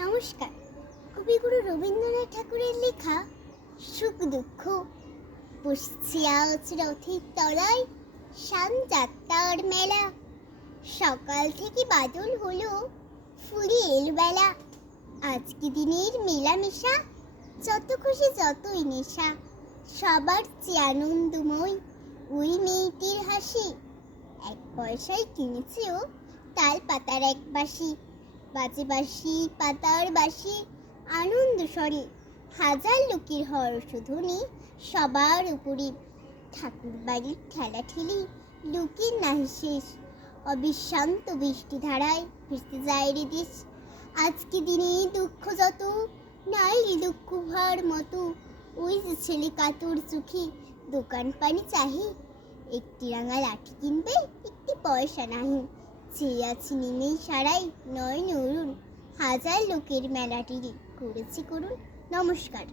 নমস্কার। কবিগুরু রবীন্দ্রনাথ ঠাকুরের লেখা সুখ দুঃখ। বসছি আজ রথের তলায়, শান যাত্রার মেলা। সকাল থেকে বাদল হলো, ফুরিয়ে এলো বেলা। আজকে দিনের মেলামেশা, যত খুশি যতই নেশা। সবার চেয়ে আনন্দময় ওই মেয়েটির হাসি। 1 পয়সায় কিনেছেও তাল পাতার এক বাসি। বাজে বাঁশি পাতার বাঁশি, আনন্দ স্বরে হাজার লোকের হর্ষধ্বনি সবার উপরে। ঠাকুর বাড়ির ঠেলাঠেলি, লোকের নাহি শেষ। অবিশ্রান্ত বৃষ্টি ধারায় ভেসে যায় রে দেশ। আজকে দিনে দুঃখ যত, নাই দুঃখ ভার মতো। ওই যে ছেলে কাতর চোখে দোকান পানি চাহে। একটি রাঙা লাঠি কিনবে, একটি পয়সা নাহি। চেয়ে আছি নেমেই সারাই নয়ন অরুণ। হাজার লোকের মেলাটি করেছি করুন। নমস্কার।